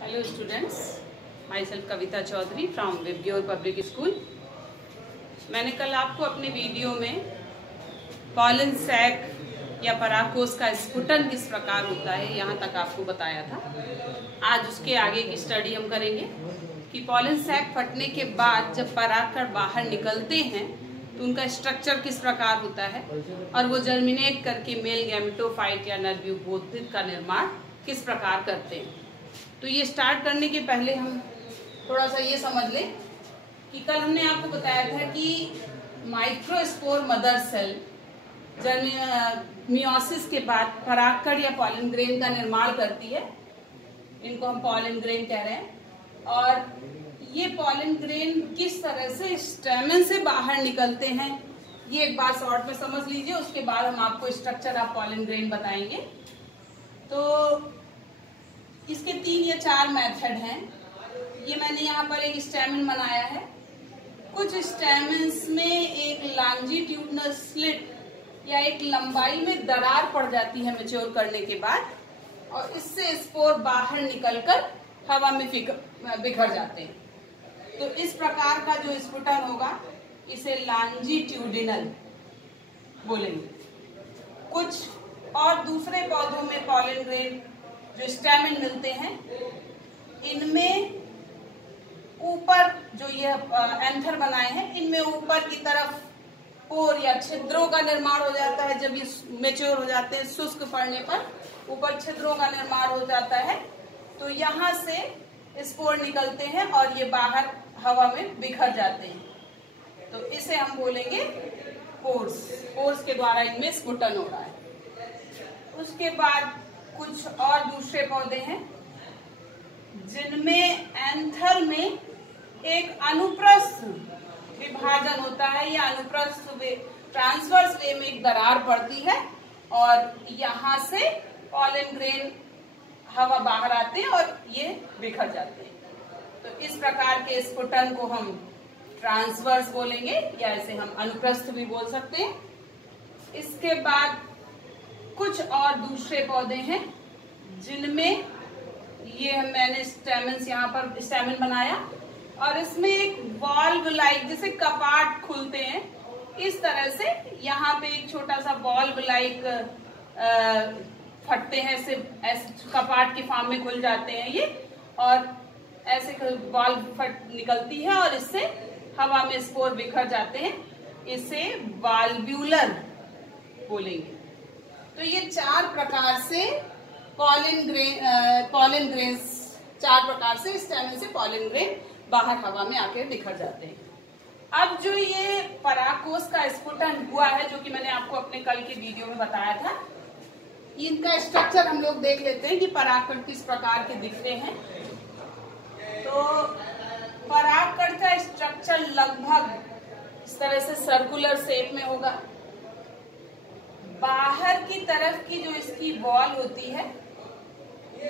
Hello students, myself Kavita Chaudhary from Vibgyor public school. मैंने कल आपको अपने वीडियो में पॉलन सैक या परागकोश का स्फुटन किस प्रकार होता है यहाँ तक आपको बताया था। आज उसके आगे की स्टडी हम करेंगे कि पॉलन सैक फटने के बाद जब परागकण बाहर निकलते हैं तो उनका स्ट्रक्चर किस प्रकार होता है और वो जर्मिनेट करके मेल गैमेटोफाइट या नरव्यूहोद्भिद का निर्माण किस प्रकार करते हैं। तो ये स्टार्ट करने के पहले हम थोड़ा सा ये समझ लें कि कल हमने आपको बताया था कि माइक्रोस्पोर मदर सेल मियोसिस के बाद परागकण या पॉलन ग्रेन का निर्माण करती है। इनको हम पॉलन ग्रेन कह रहे हैं। और ये पॉलन ग्रेन किस तरह से स्टेमन से बाहर निकलते हैं ये एक बार शॉर्ट में समझ लीजिए, उसके बाद हम आपको स्ट्रक्चर ऑफ पॉलन ग्रेन बताएंगे। तो इसके 3 या 4 मेथड हैं। ये मैंने यहाँ पर एक स्टेमन बनाया है। कुछ स्टेमन्स में एक लॉन्जिट्यूडनल स्लिट या एक लंबाई में दरार पड़ जाती है मैच्योर करने के बाद, और इससे स्पोर बाहर निकलकर हवा में बिखर जाते हैं। तो इस प्रकार का जो स्फुटन होगा इसे लॉन्जिट्यूडिनल बोलेंगे। कुछ और दूसरे पौधों में पॉलन ग्रेन जो स्टेमन मिलते हैं, इनमें ऊपर जो ये एंथर बनाए हैं, इनमें ऊपर की तरफ पोर या छिद्रों का निर्माण हो जाता है। जब ये मैच्योर हो जाते हैं, शुष्क पड़ने पर ऊपर छिद्रों का निर्माण हो जाता है, तो यहाँ से स्पोर निकलते हैं और ये बाहर हवा में बिखर जाते हैं। तो इसे हम बोलेंगे पोर्स। पोर्स के द्वारा इनमें स्फुटन हो रहा है। उसके बाद कुछ और दूसरे पौधे हैं जिनमें एंथर में एक अनुप्रस्थ विभाजन होता है या अनुप्रस्थ ट्रांसवर्स वे में एक दरार पड़ती है और यहाँ से पॉलन ग्रेन हवा बाहर आते हैं और ये बिखर जाते हैं। तो इस प्रकार के स्फुटन को हम ट्रांसवर्स बोलेंगे या इसे हम अनुप्रस्थ भी बोल सकते हैं। इसके बाद कुछ और दूसरे पौधे हैं जिनमें ये मैंने स्टेमन्स यहाँ पर स्टेमन बनाया और इसमें एक वॉल्व लाइक जैसे कपाट खुलते हैं, इस तरह से यहाँ पे एक छोटा सा वॉल्व लाइक फटते हैं, ऐसे कपाट की फॉर्म में खुल जाते हैं ये, और ऐसे वॉल्व फट निकलती है और इससे हवा में स्पोर बिखर जाते हैं। इसे वाल्व्यूलर बोलेंगे। तो ये 4 प्रकार से पॉलन ग्रेन्स 4 प्रकार से स्टेमन से पॉलन ग्रेन बाहर हवा में आके बिखर जाते हैं। अब जो ये परागकोश का स्फुटन हुआ है, जो कि मैंने आपको अपने कल के वीडियो में बताया था, इनका स्ट्रक्चर हम लोग देख लेते हैं कि परागकण किस प्रकार के दिखते हैं। तो परागकण का स्ट्रक्चर लगभग इस तरह से सर्कुलर शेप में होगा। बाहर की तरफ की जो इसकी वॉल होती है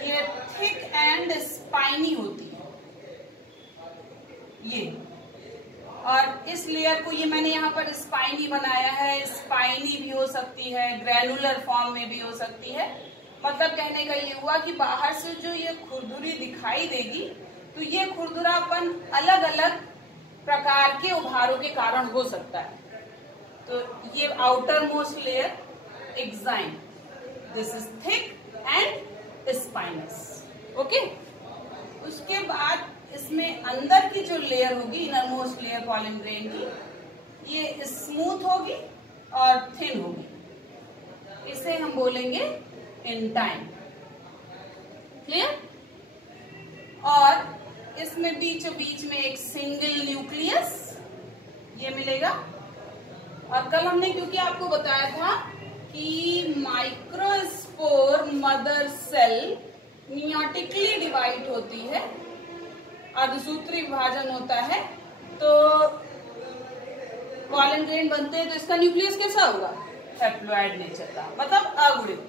ये थिक एंड स्पाइनी होती है ये, और इस लेयर को ये मैंने यहाँ पर स्पाइनी बनाया है। स्पाइनी भी हो सकती है, ग्रैनुलर फॉर्म में भी हो सकती है। मतलब कहने का ये हुआ कि बाहर से जो ये खुरदुरी दिखाई देगी तो ये खुरदुरापन अलग अलग प्रकार के उभारों के कारण हो सकता है। तो ये outer most layer exine, this is thick and spinous. Okay. उसके बाद इसमें अंदर की जो लेयर होगी, inner most layer pollen grain की, ये स्मूथ होगी और थिन होगी। इसे हम बोलेंगे इंटाइन। क्लियर? और इसमें बीचों बीच में एक सिंगल न्यूक्लियस ये मिलेगा। और कल हमने क्योंकि आपको बताया था कि microspore mother cell meiotically divide होती है, अर्धसूत्री विभाजन होता है, तो पॉलन ग्रेन बनते हैं। तो इसका न्यूक्लियस कैसा होगा? हैप्लॉइड नेचर का, मतलब अगुणित।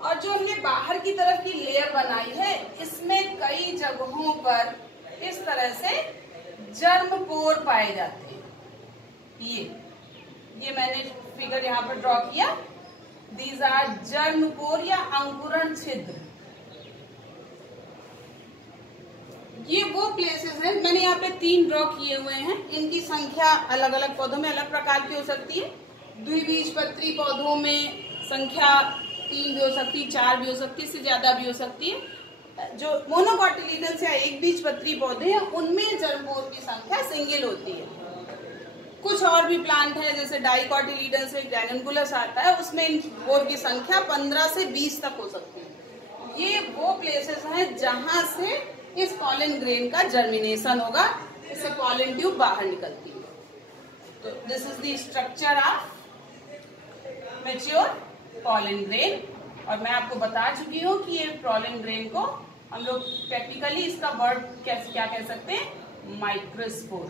और जो हमने बाहर की तरफ की लेयर बनाई है, इसमें कई जगहों पर इस तरह से जर्म पोर पाए जाते हैं। ये मैंने फिगर यहाँ पर ड्रॉ किया। दीज आर जर्म पोर या अंकुरण छिद्र। ये वो प्लेसेस हैं, मैंने यहाँ पे 3 ड्रॉ किए हुए हैं। इनकी संख्या अलग अलग पौधों में अलग प्रकार की हो सकती है। द्विबीजपत्री पौधों में संख्या 3 भी हो सकती है, 4 भी हो सकती है, इससे ज्यादा भी हो सकती है। जो मोनोकॉटिलिडन्स या एक बीजपत्री पौधे हैं उनमें जड़पोर की संख्या सिंगल होती है। कुछ और भी प्लांट है जैसे डाइकॉटिलिडन्स एक ग्रैनुलस आता है, उसमें इन पोर की संख्या 15 से 20 तक हो सकती है। ये वो प्लेसेस हैं जहां से इस पॉलन ग्रेन का जर्मिनेशन होगा, इससे पॉलन ट्यूब बाहर निकलती है। तो this is the structure of mature pollen grain. और मैं आपको बता चुकी हूँ कि ये पॉलन ग्रेन को हम लोग टेक्निकली इसका वर्ड क्या कह सकते हैं, माइक्रोस्पोर।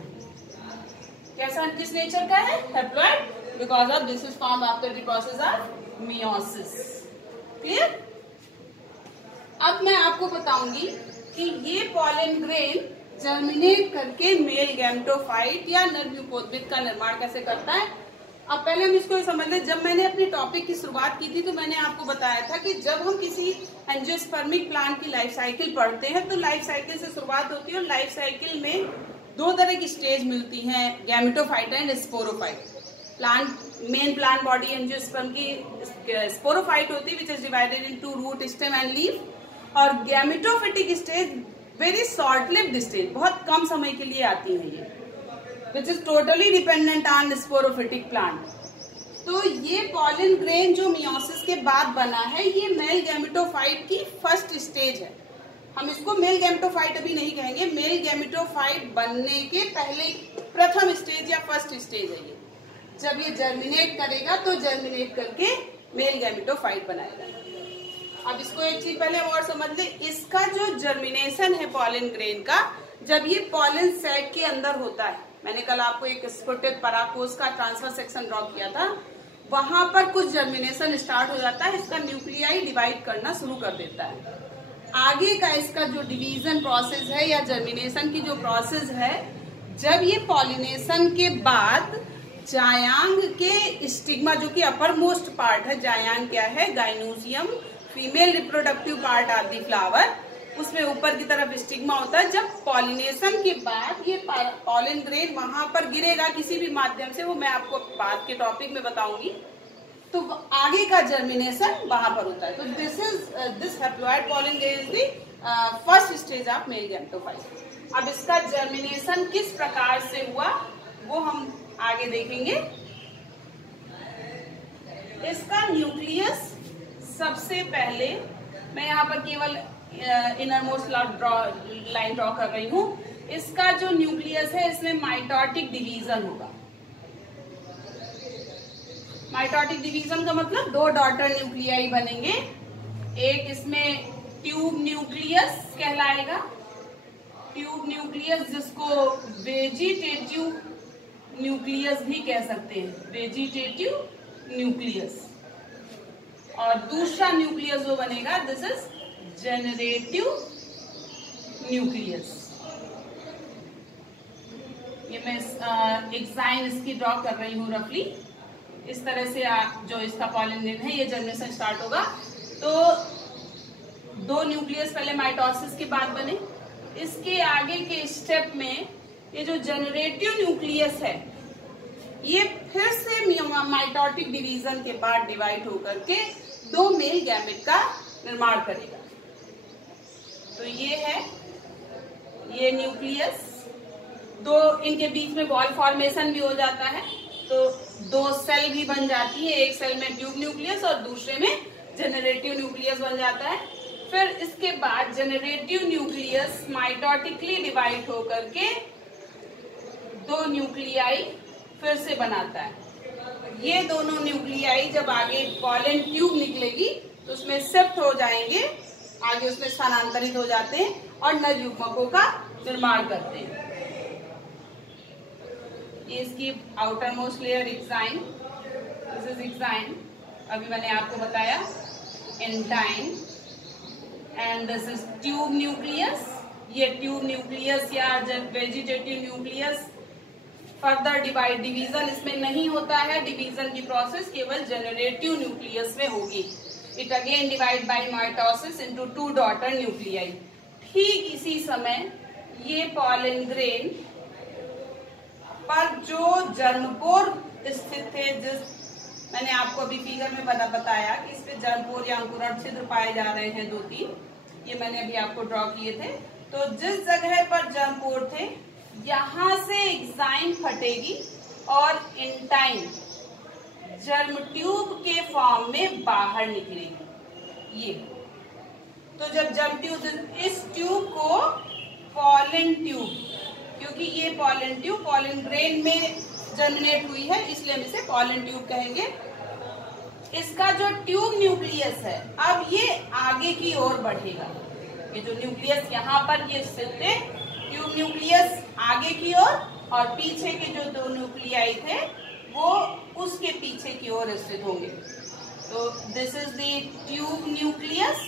कैसा, किस नेचर का है, haploid, because of this is form after the process of meiosis. Clear. अब मैं आपको बताऊंगी कि ये पॉलन ग्रेन जर्मिनेट करके मेल गैमेटोफाइट या नर म्यूकोद्भिद का निर्माण कैसे करता है। अब पहले हम इसको समझ लें। जब मैंने अपने टॉपिक की शुरुआत की थी तो मैंने आपको बताया था कि जब हम किसी एंजियोस्पर्मिक प्लांट की लाइफ साइकिल पढ़ते हैं तो लाइफ साइकिल से शुरुआत होती है और लाइफ साइकिल में 2 तरह की स्टेज मिलती हैं, gametophyte and sporophyte. Main plant body angiosperm की स्पोरोफाइट होती है which is divided into root, stem and leaf, और gametophytic stage very short lived stage, बहुत कम समय के लिए आती है ये, which is totally dependent on sporophytic plant. तो ये पॉलन ग्रेन जो मियोसिस के बाद बना है ये मेल गैमेटोफाइट की फर्स्ट स्टेज है। हम इसको मेल गैमेटोफाइट अभी नहीं कहेंगे, मेल गैमेटोफाइट बनने के पहले प्रथम स्टेज या फर्स्ट स्टेज है ये। जब ये जर्मिनेट करेगा तो जर्मिनेट करके मेल गैमेटोफाइट बनाएगा। अब इसको एक चीज पहले और समझ ले, इसका जो जर्मिनेशन है पॉलन ग्रेन का, जब ये पॉलन सैक के अंदर होता है, मैंने कल आपको एक स्फुटित परागकोश का ट्रांसफर सेक्शन ड्रॉ किया था, वहां पर कुछ जर्मिनेशन स्टार्ट हो जाता है, इसका न्यूक्लियाई डिवाइड करना शुरू कर देता है। आगे का इसका जो डिवीजन प्रोसेस है या जर्मिनेशन की जो प्रोसेस है, जब ये पॉलिनेशन के बाद जायांग के स्टिग्मा जो कि अपर मोस्ट पार्ट है, जायांग क्या है, gynoecium, female reproductive part of the flower, उसमें ऊपर की तरफ स्टिग्मा होता है। जब पॉलिनेशन के बाद ये पॉलन ग्रेन वहां पर गिरेगा किसी भी माध्यम से, वो मैं आपको बाद के टॉपिक में बताऊंगी, तो आगे का जर्मिनेशन वहां पर होता है। तो this haploid pollen grain is the first stage of male gametophyte. अब इसका जर्मिनेशन किस प्रकार से हुआ वो हम आगे देखेंगे। इसका न्यूक्लियस सबसे पहले, मैं यहाँ पर केवल इनर मोस्ट लाइन ड्रॉ कर रही हूँ। इसका जो न्यूक्लियस है इसमें माइटोटिक डिवीजन होगा। माइटोटिक डिवीजन का मतलब 2 डॉटर न्यूक्लियाई बनेंगे। एक इसमें ट्यूब न्यूक्लियस कहलाएगा, ट्यूब न्यूक्लियस जिसको वेजिटेटिव न्यूक्लियस भी कह सकते हैं, वेजिटेटिव न्यूक्लियस। और दूसरा न्यूक्लियस जो बनेगा दिस इज जेनरेटिव न्यूक्लियस। ये मैं एक साइन इसकी ड्रॉ कर रही हूँ रफली। इस तरह से जो इसका पॉलन ग्रेन है ये जर्मिनेशन स्टार्ट होगा। तो 2 न्यूक्लियस पहले माइटोसिस के बाद बने। इसके आगे के स्टेप में ये जो जनरेटिव न्यूक्लियस है ये फिर से माइटोटिक डिवीजन के बाद डिवाइड होकर के 2 मेल गैमेट का निर्माण करेगा। तो ये है ये न्यूक्लियस, 2 इनके बीच में बॉल फॉर्मेशन भी हो जाता है, तो 2 सेल भी बन जाती है। एक सेल में ट्यूब न्यूक्लियस और दूसरे में जनरेटिव न्यूक्लियस बन जाता है। फिर इसके बाद जनरेटिव न्यूक्लियस माइटोटिकली डिवाइड होकर के 2 न्यूक्लियाई फिर से बनाता है। ये दोनों न्यूक्लियाई जब आगे पॉलन ट्यूब निकलेगी तो उसमें शिफ्ट हो जाएंगे, आगे उसमें स्थानांतरित हो जाते हैं और नर युग्मकों का निर्माण करते हैं। ये इसकी outer most layer exine, this is exine, अभी मैंने आपको बताया, एंटाइन, and this is tube nucleus. ये ट्यूब न्यूक्लियस या वेजिटेटिव न्यूक्लियस फर्दर डिवीजन इसमें नहीं होता है। डिवीजन की प्रोसेस केवल जनरेटिव न्यूक्लियस में होगी। It again divide by mitosis into 2 daughter nuclei. ठीक इसी समय ये पॉलन ग्रेन पर जो जर्मपोर स्थित थे, जिस मैंने आपको अभी फिगर में बताया कि इस पे जर्मपोर या अंकुरण छिद्र पाए जा रहे हैं 2-3, ये मैंने अभी आपको ड्रॉ किए थे। तो जिस जगह पर जर्मपोर थे यहां से एग्जाइम फटेगी और इंटाइन जर्म ट्यूब के फॉर्म में बाहर निकलेगी। ये तो जब जर्म ट्यूब, इस ट्यूब को पॉलन ट्यूब, क्योंकि ये पॉलन ट्यूब पॉलन ग्रेन में जर्मिनेट हुई है इसलिए हम इसे पॉलन ट्यूब कहेंगे। इसका जो ट्यूब न्यूक्लियस है अब ये आगे की ओर बढ़ेगा। ये जो न्यूक्लियस यहाँ पर ये स्थित है, ट्यूब न्यूक्लियस आगे की ओर और पीछे के जो 2 न्यूक्लियाई थे वो उसके पीछे की ओर स्थित होंगे। तो this is the tube nucleus.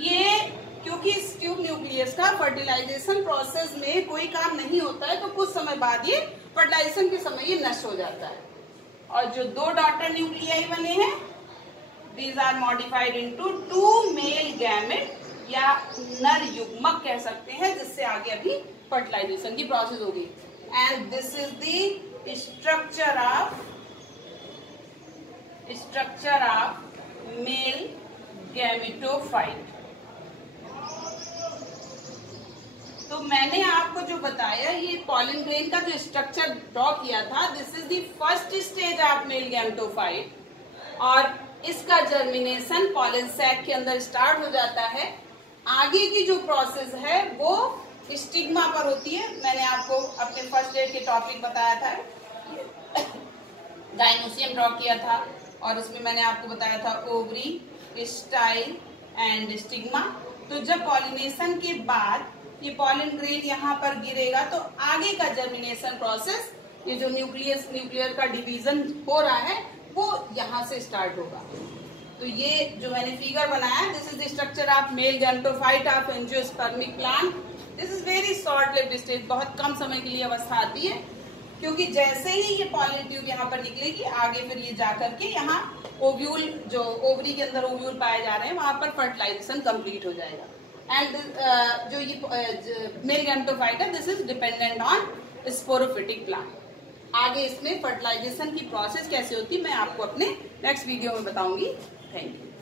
ये क्योंकि इस ट्यूब न्यूक्लियस का फर्टिलाइजेशन प्रोसेस में कोई काम नहीं होता है तो कुछ समय बाद ये फर्टिलाइजेशन के समय ये नष्ट हो जाता है। और जो 2 डॉटर न्यूक्लियाई बने हैं, these are modified into 2 male gamete या नर युग्मक कह सकते हैं, जिससे आगे अभी फर्टिलाइजेशन की प्रोसेस होगी। And this is the structure of male gametophyte. तो मैंने आपको जो बताया ये पॉलन ग्रेन का जो स्ट्रक्चर ड्रॉ किया था, this is the first stage of male gametophyte और इसका जर्मिनेशन पॉलन सैक के अंदर स्टार्ट हो जाता है। आगे की जो प्रोसेस है वो स्टिग्मा पर होती है। मैंने आपको अपने फर्स्ट ईयर के टॉपिक बताया था, गाइनोसियम ड्रॉ किया था और उसमें मैंने आपको बताया था ओवरी, स्टाइल एंड स्टिग्मा। तो जब पॉलिनेशन के बाद ये पॉलन ग्रेन यहाँ पर गिरेगा तो आगे का जर्मिनेशन प्रोसेस, ये जो न्यूक्लियर का डिवीजन हो रहा है वो यहाँ से स्टार्ट होगा। तो ये जो मैंने फिगर बनाया, this is the structure of male gametophyte of angiospermic plant. This is very short lived stage, बहुत कम समय के लिए अवस्था आती है, क्योंकि जैसे ही ये पॉलन ट्यूब यहाँ पर निकलेगी आगे फिर ये जाकर के यहाँ ओव्यूल, जो ओवरी के अंदर ओव्यूल पाए जा रहे हैं वहां पर फर्टिलाइजेशन कंप्लीट हो जाएगा। एंड जो ये मेल गैमेटोफाइट है, this is dependent on sporophytic plant. आगे इसमें फर्टिलाइजेशन की प्रोसेस कैसे होती है मैं आपको अपने नेक्स्ट वीडियो में बताऊंगी। Thank you.